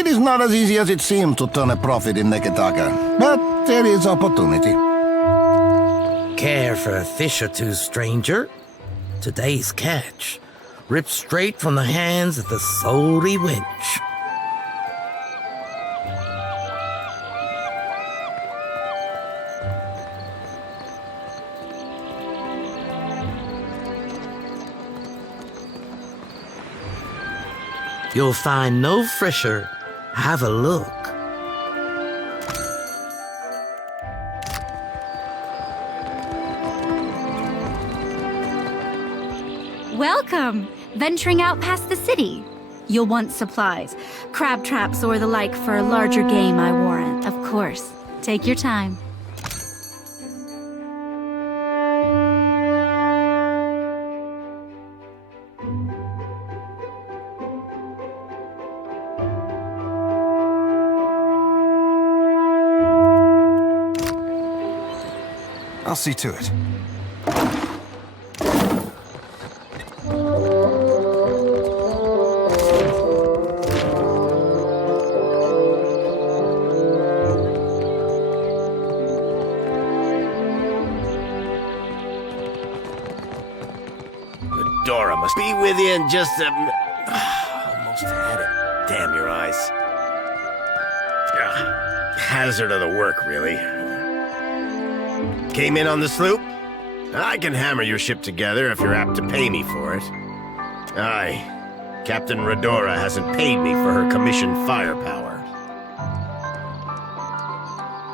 It is not as easy as it seems to turn a profit in Neketaka, but there is opportunity. Care for a fish or two, stranger? Today's catch, ripped straight from the hands of the salty wench. You'll find no fresher. Have a look. Welcome! Venturing out past the city. You'll want supplies, crab traps or the like for larger game, I warrant. Of course. Take your time. I'll see to it. Dora must be with you in just a... almost had it. Damn your eyes. Hazard of the work, really. Came in on the sloop? I can hammer your ship together if you're apt to pay me for it. Aye. Captain Redora hasn't paid me for her commissioned firepower.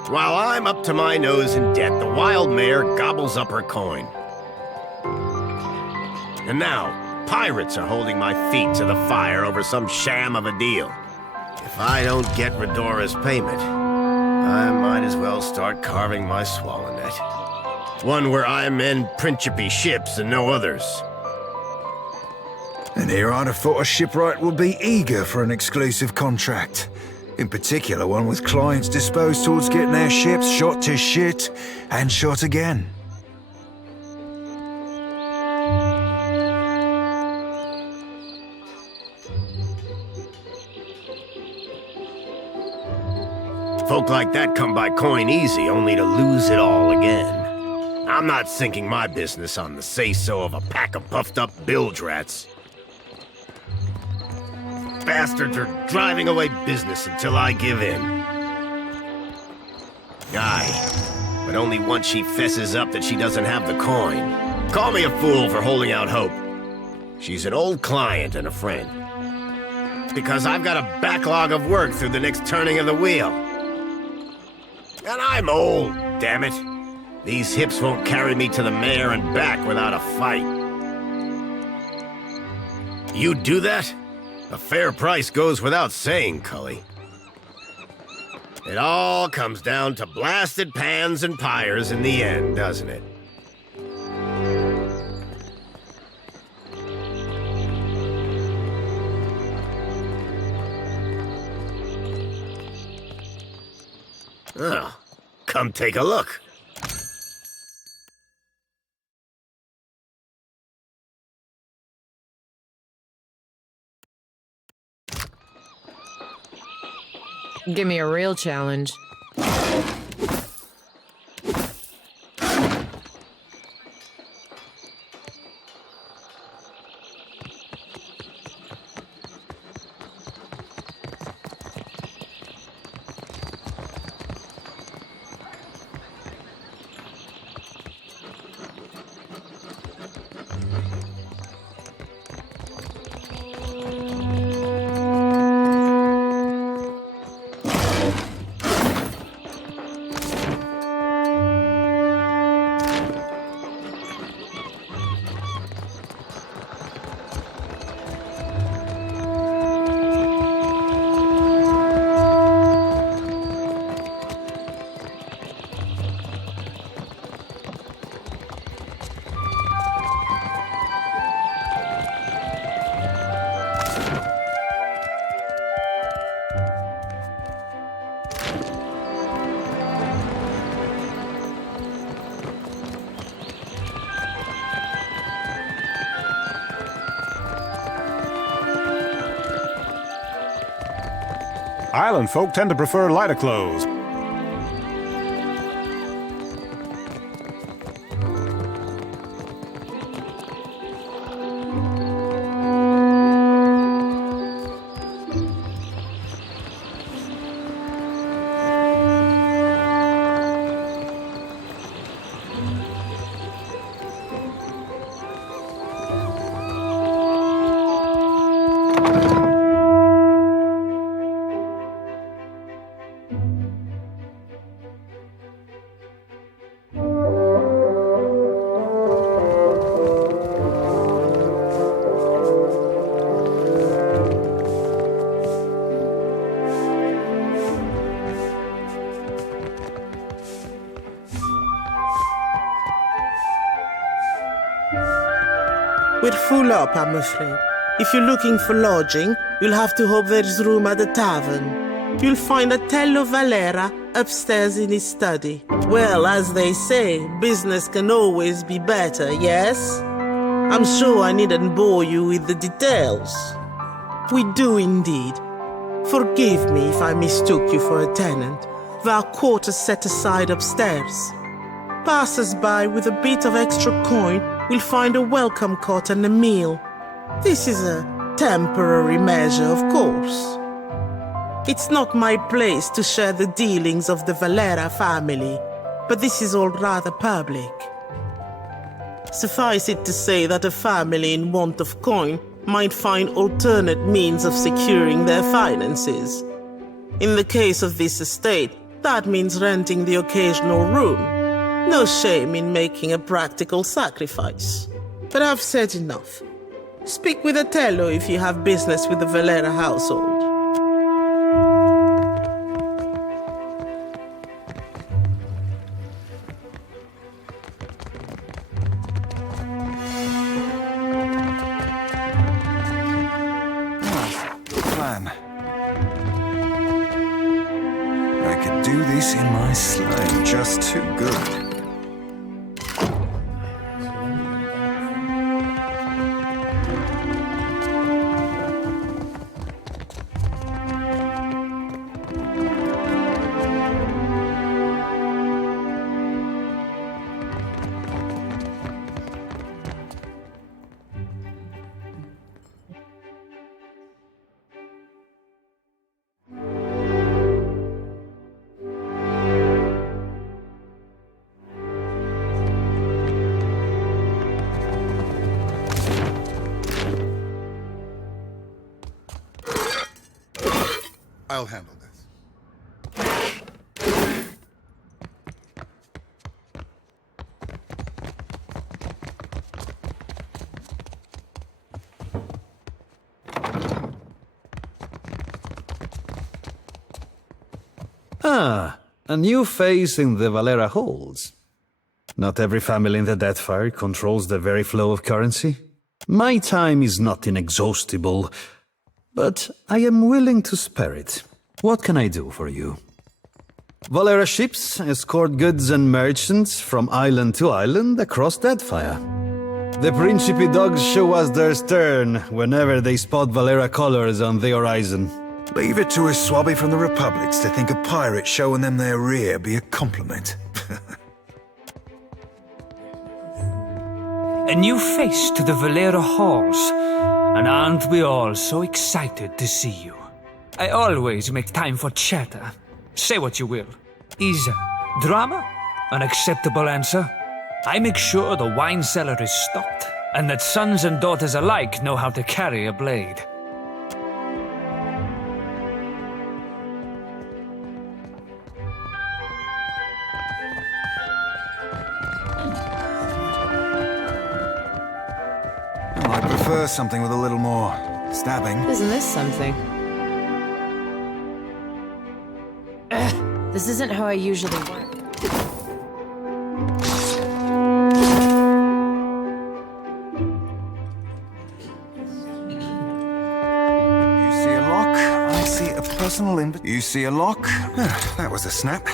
While I'm up to my nose in debt, the wild mare gobbles up her coin. And now, pirates are holding my feet to the fire over some sham of a deal. If I don't get Redora's payment, I might as well start carving my swallow net. One where I mend Principe ships and no others. And here I'd have thought a shipwright would be eager for an exclusive contract. In particular, one with clients disposed towards getting their ships shot to shit and shot again. Folk like that come by coin easy, only to lose it all again. I'm not sinking my business on the say-so of a pack of puffed-up bilge rats. Bastards are driving away business until I give in. Aye, but only once she fesses up that she doesn't have the coin. Call me a fool for holding out hope. She's an old client and a friend. Because I've got a backlog of work through the next turning of the wheel. And I'm old, damn it. These hips won't carry me to the mare and back without a fight. You do that? A fair price goes without saying, Cully. It all comes down to blasted pans and pyres in the end, doesn't it? Oh, come take a look. Give me a real challenge. Island folk tend to prefer lighter clothes. We're full up, I'm afraid. If you're looking for lodging, you'll have to hope there's room at the tavern. You'll find Otello Valera upstairs in his study. Well, as they say, business can always be better, yes? I'm sure I needn't bore you with the details. We do indeed. Forgive me if I mistook you for a tenant. There are quarters set aside upstairs. Passers-by with a bit of extra coin will find a welcome cot and a meal. This is a temporary measure, of course. It's not my place to share the dealings of the Valera family, but this is all rather public. Suffice it to say that a family in want of coin might find alternate means of securing their finances. In the case of this estate, that means renting the occasional room. No shame in making a practical sacrifice. But I've said enough. Speak with Otello if you have business with the Valera household. Plan. I could do this in my sleigh. Just too good. I'll handle this. Ah, a new face in the Valera holds. Not every family in the Deadfire controls the very flow of currency. My time is not inexhaustible, but I am willing to spare it. What can I do for you? Valera ships escort goods and merchants from island to island across Deadfire. The Principe dogs show us their stern whenever they spot Valera colors on the horizon. Leave it to a swabby from the Republics to think a pirate showing them their rear be a compliment. A new face to the Valera halls. And aren't we all so excited to see you? I always make time for chatter. Say what you will. Is drama an acceptable answer? I make sure the wine cellar is stocked, and that sons and daughters alike know how to carry a blade. Well, I prefer something with a little more stabbing. Isn't this something? This isn't how I usually work. You see a lock? I see a personal invitation. You see a lock? That was a snap.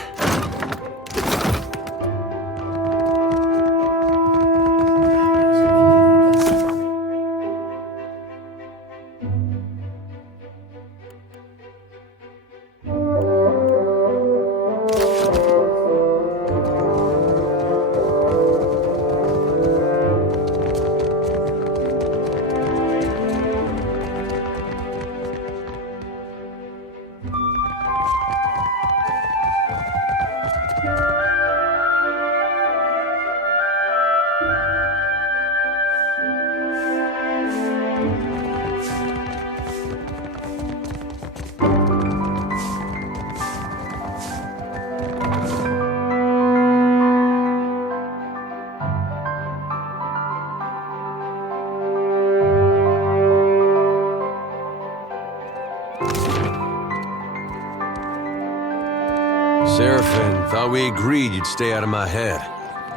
and thought we agreed you'd stay out of my head.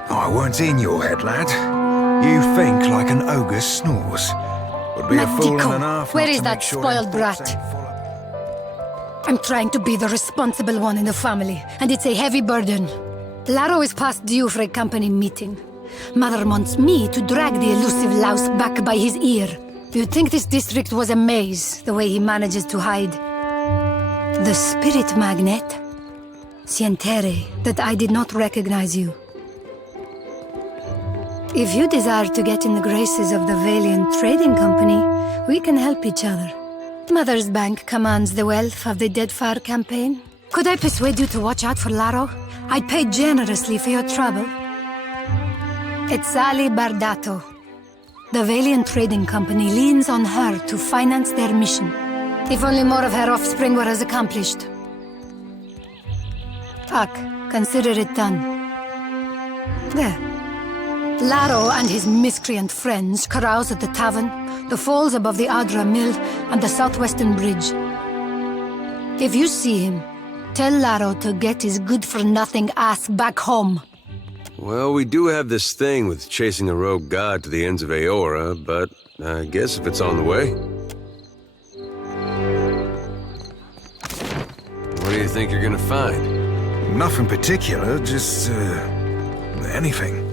I weren't in your head, lad. You think like an ogre snores. Would be a fool and a half. Where is that spoiled brat? I'm trying to be the responsible one in the family, and it's a heavy burden. Laro is past due for a company meeting. Mother wants me to drag the elusive louse back by his ear. You'd think this district was a maze, the way he manages to hide. The spirit magnet. Sientere, that I did not recognize you. If you desire to get in the graces of the Valiant Trading Company, we can help each other. Mother's bank commands the wealth of the Deadfire campaign. Could I persuade you to watch out for Laro? I'd pay generously for your trouble. It's Ali Bardato. The Valiant Trading Company leans on her to finance their mission. If only more of her offspring were as accomplished. Ak, consider it done. There. Laro and his miscreant friends carouse at the tavern, the falls above the Adra Mill, and the southwestern bridge. If you see him, tell Laro to get his good-for-nothing ass back home. Well, we do have this thing with chasing a rogue god to the ends of Aora, but I guess if it's on the way. What do you think you're gonna find? Nothing particular, just, anything.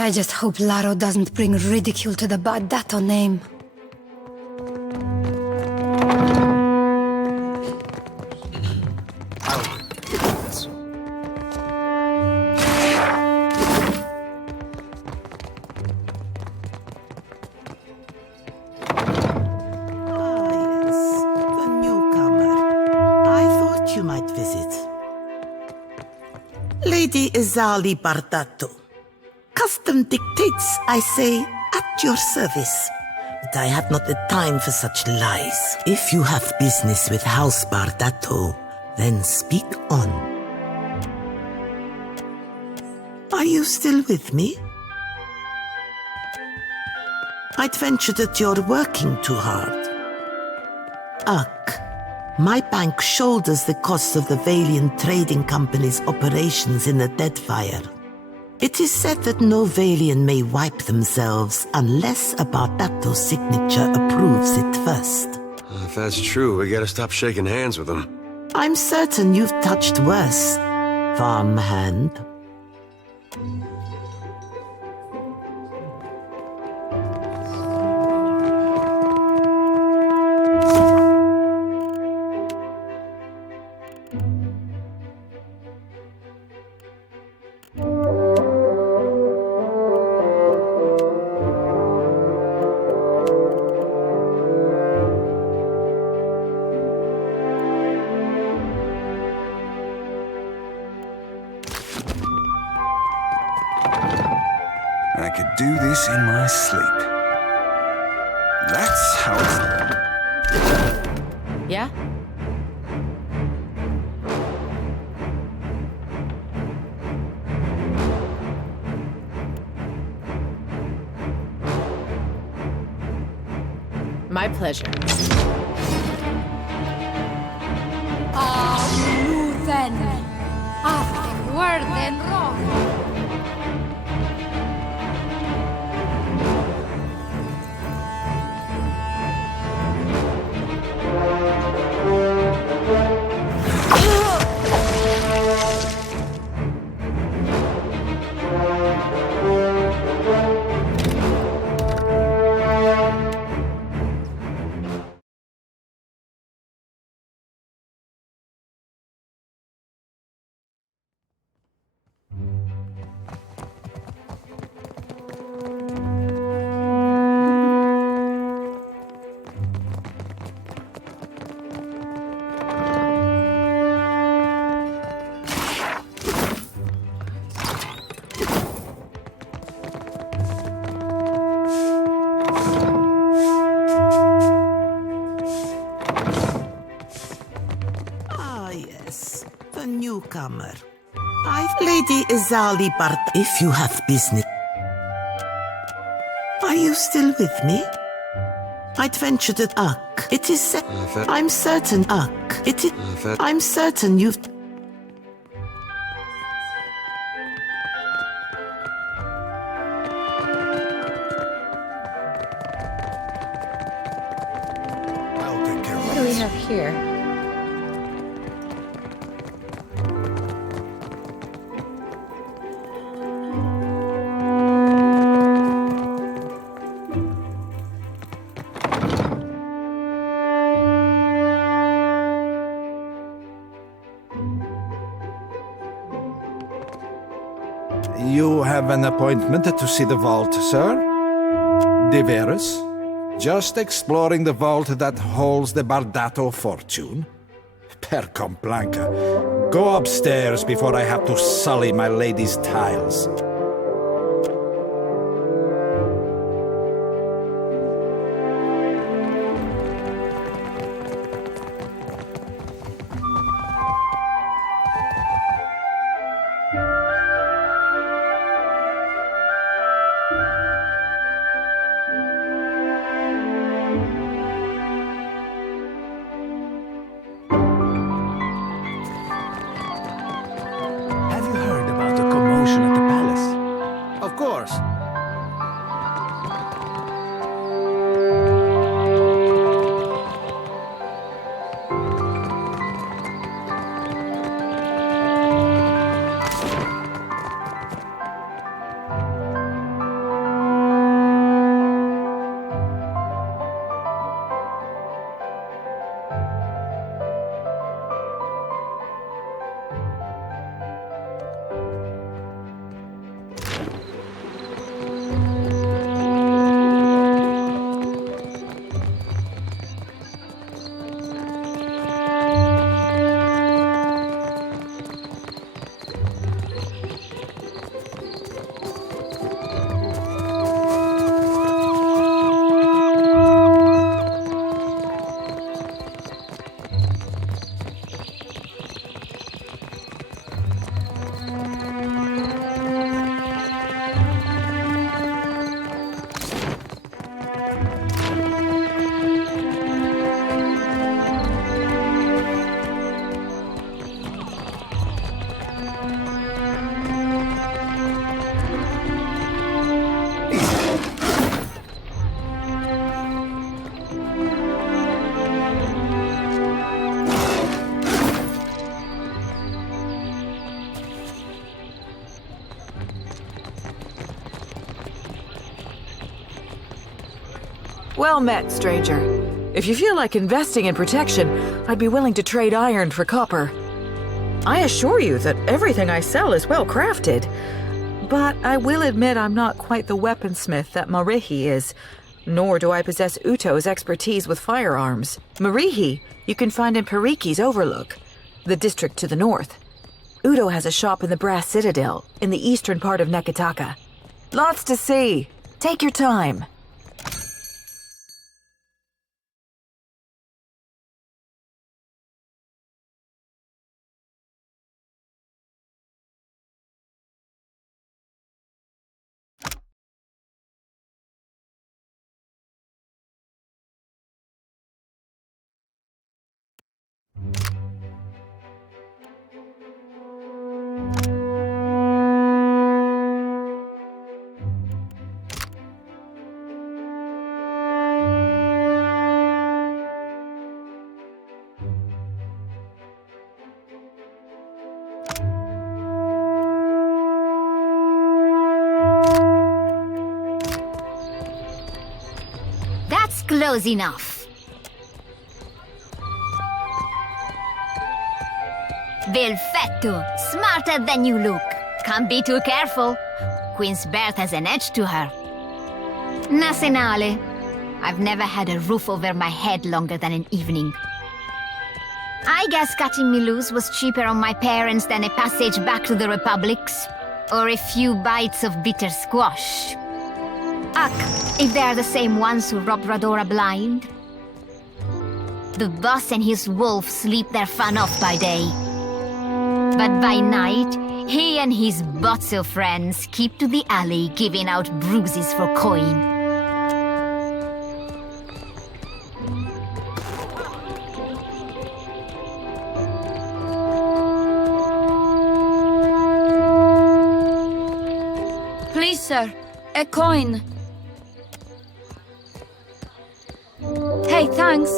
I just hope Laro doesn't bring ridicule to the Bardato name. Lady Izali Bardato. Custom dictates, I say, at your service. But I have not the time for such lies. If you have business with House Bardato, then speak on. Are you still with me? I'd venture that you're working too hard. Ugh. My bank shoulders the costs of the Valiant Trading Company's operations in the Deadfire. It is said that no Valiant may wipe themselves unless a Bardato signature approves it first. If that's true, we gotta stop shaking hands with them. I'm certain you've touched worse, farmhand. I could do this in my sleep. That's how it's... Yeah? My pleasure. You then. After word then wrong. newcomer. Lady Izali Bart, if you have business. Are you still with me? I'd venture to Uck. It is I'm certain Uck. It is I'm certain you've What do we have here? You have an appointment to see the vault, sir? Deveras? Just exploring the vault that holds the Bardato fortune? Per Complanca, go upstairs before I have to sully my lady's tiles. Have you heard about the commotion at the palace? Of course. Well met, stranger. If you feel like investing in protection, I'd be willing to trade iron for copper. I assure you that everything I sell is well crafted. But I will admit I'm not quite the weaponsmith that Marihi is, nor do I possess Uto's expertise with firearms. Marihi you can find in Pariki's Overlook, the district to the north. Uto has a shop in the Brass Citadel, in the eastern part of Neketaka. Lots to see. Take your time. That's close enough. Perfetto. Smarter than you look. Can't be too careful. Queen's Berth has an edge to her. Nasenale. I've never had a roof over my head longer than an evening. I guess cutting me loose was cheaper on my parents than a passage back to the Republics. Or a few bites of bitter squash. Ugh, if they are the same ones who robbed Radora blind. The boss and his wolf sleep their fun off by day. But by night, he and his botzo friends keep to the alley giving out bruises for coin. Please, sir, a coin. Hey, thanks.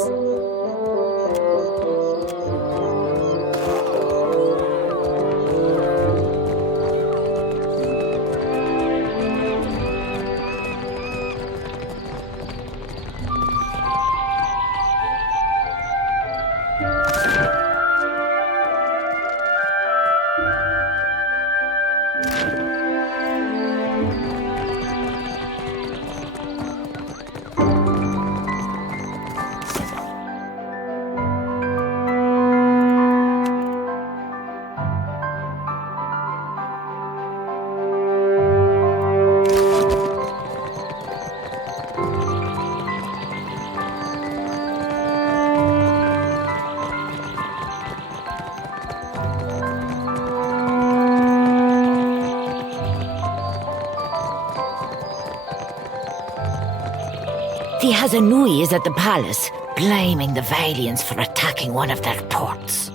The Hazanui is at the palace, blaming the Valiants for attacking one of their ports.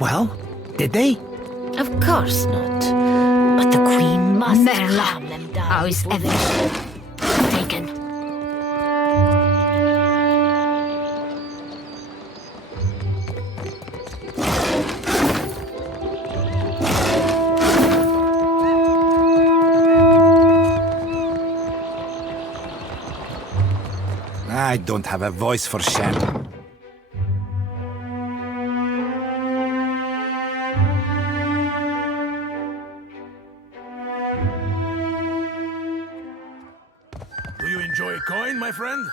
Well, did they? Of course not. But the Queen must calm them down. How is everything taken? I don't have a voice for sham. Do you enjoy coin, my friend?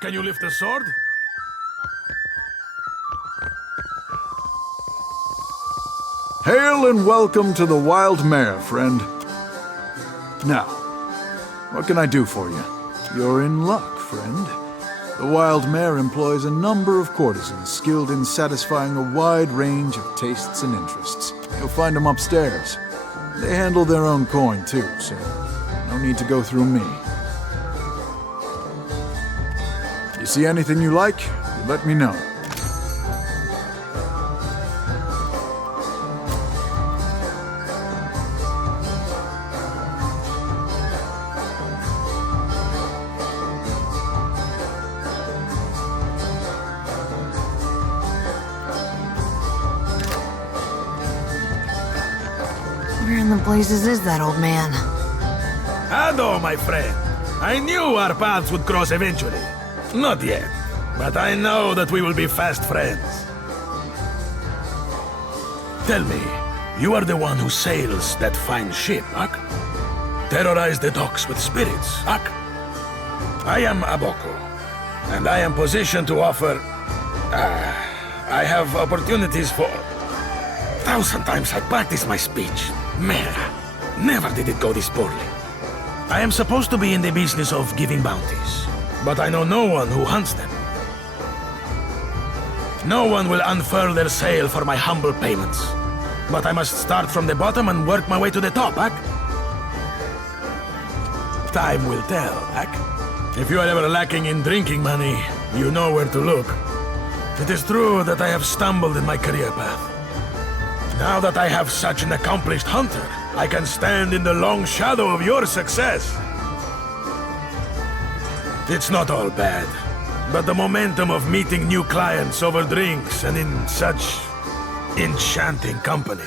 Can you lift a sword? Hail and welcome to the Wild Mare, friend. Now, what can I do for you? You're in luck, friend. The Wild Mare employs a number of courtesans skilled in satisfying a wide range of tastes and interests. You'll find them upstairs. They handle their own coin, too, so no need to go through me. You see anything you like, let me know. Where in the blazes is that old man? Ado, my friend. I knew our paths would cross eventually. Not yet, but I know that we will be fast friends. Tell me, you are the one who sails that fine ship, Ak? Terrorize the docks with spirits, Ak? I am Aboko, and I am positioned to offer... I have opportunities for... 1,000 times I practiced my speech. Merda, never did it go this poorly. I am supposed to be in the business of giving bounties, but I know no one who hunts them. No one will unfurl their sail for my humble payments. But I must start from the bottom and work my way to the top, Ak? Time will tell, Ak. If you are ever lacking in drinking money, you know where to look. It is true that I have stumbled in my career path. Now that I have such an accomplished hunter, I can stand in the long shadow of your success. It's not all bad, but the momentum of meeting new clients over drinks and in such enchanting company,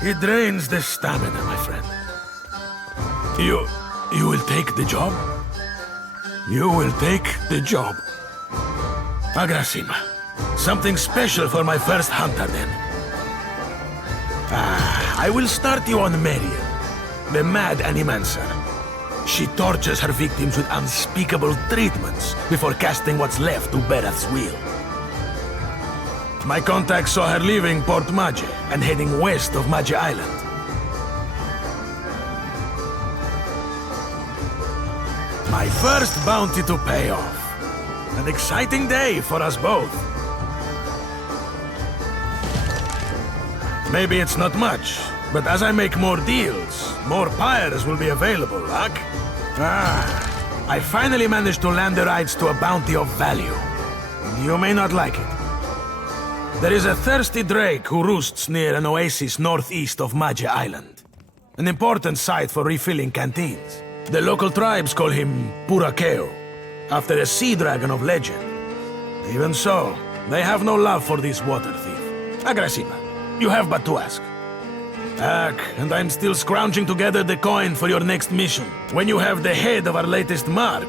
it drains the stamina, my friend. You will take the job? You will take the job. Agrasima. Something special for my first hunter, then. I will start you on Marian, the mad animancer. She tortures her victims with unspeakable treatments before casting what's left to Berath's will. My contact saw her leaving Port Magi and heading west of Magi Island. My first bounty to pay off. An exciting day for us both. Maybe it's not much, but as I make more deals, more pyres will be available, Ak. I finally managed to land the rights to a bounty of value. You may not like it. There is a thirsty drake who roosts near an oasis northeast of Maja Island. An important site for refilling canteens. The local tribes call him Purakeo, after a sea dragon of legend. Even so, they have no love for this water thief. Agressiva, you have but to ask. Ak, and I'm still scrounging together the coin for your next mission. When you have the head of our latest mark,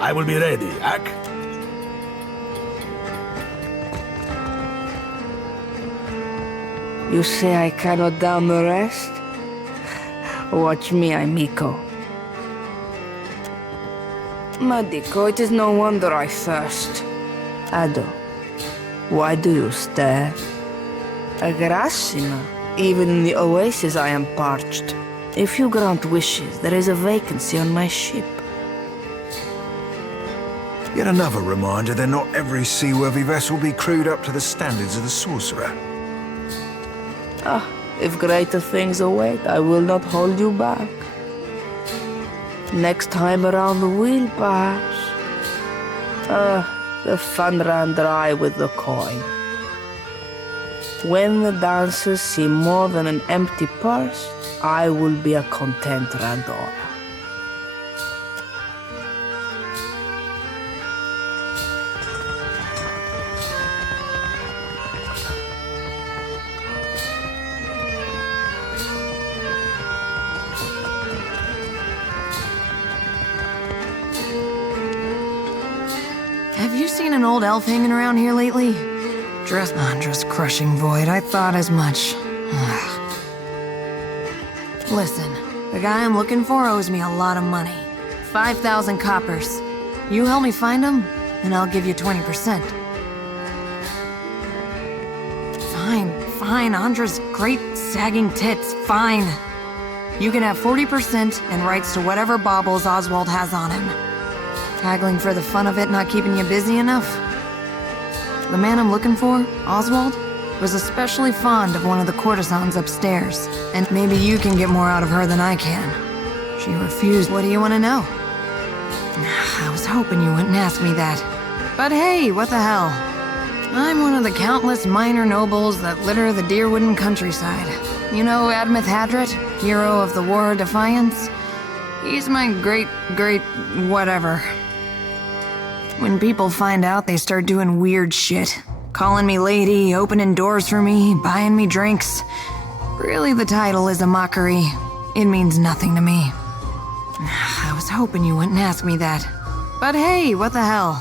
I will be ready, Ak. You say I cannot down the rest? Watch me, Miko. Madiko, it is no wonder I thirst. Ado, why do you stare? Agrasima, even in the oasis I am parched. If you grant wishes, there is a vacancy on my ship. Yet another reminder that not every seaworthy vessel be crewed up to the standards of the sorcerer. If greater things await, I will not hold you back. Next time around the wheel, perhaps. The fun ran dry with the coin. When the dancers see more than an empty purse, I will be a content Randora. Have you seen an old elf hanging around here lately? Just crushing void. I thought as much. Listen, the guy I'm looking for owes me a lot of money. 5,000 coppers. You help me find him, and I'll give you 20%. Fine. Andra's great sagging tits. Fine. You can have 40% and rights to whatever baubles Oswald has on him. Haggling for the fun of it not keeping you busy enough? The man I'm looking for, Oswald, was especially fond of one of the courtesans upstairs, and maybe you can get more out of her than I can. She refused. What do you want to know? I was hoping you wouldn't ask me that. But hey, what the hell? I'm one of the countless minor nobles that litter the Deerwooden countryside. You know Admeth Hadret, hero of the War of Defiance? He's my great whatever. When people find out, they start doing weird shit. Calling me lady, opening doors for me, buying me drinks. Really, the title is a mockery. It means nothing to me. I was hoping you wouldn't ask me that. But hey, what the hell?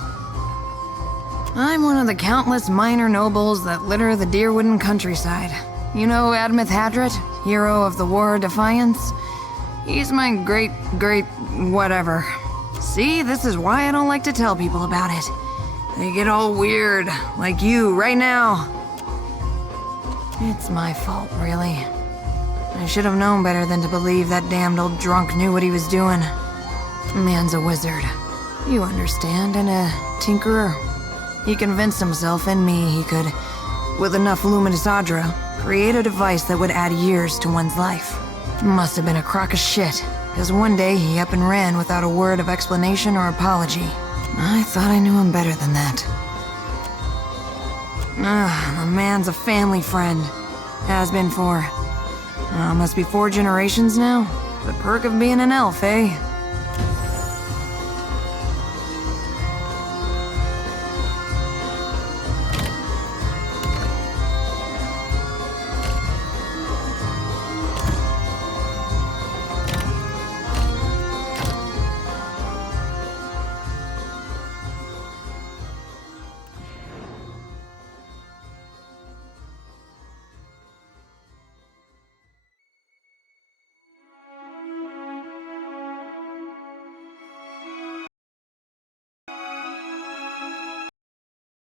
I'm one of the countless minor nobles that litter the Deerwooden countryside. You know Admeth Hadret, hero of the War of Defiance? He's my great whatever. See, this is why I don't like to tell people about it. They get all weird, like you right now. It's my fault, really. I should have known better than to believe that damned old drunk knew what he was doing. Man's a wizard. You understand, and a tinkerer. He convinced himself and me he could, with enough luminous Adra, create a device that would add years to one's life. Must have been a crock of shit, because one day he up and ran without a word of explanation or apology. I thought I knew him better than that. The man's a family friend. Has been for... must be 4 generations now? The perk of being an elf, eh?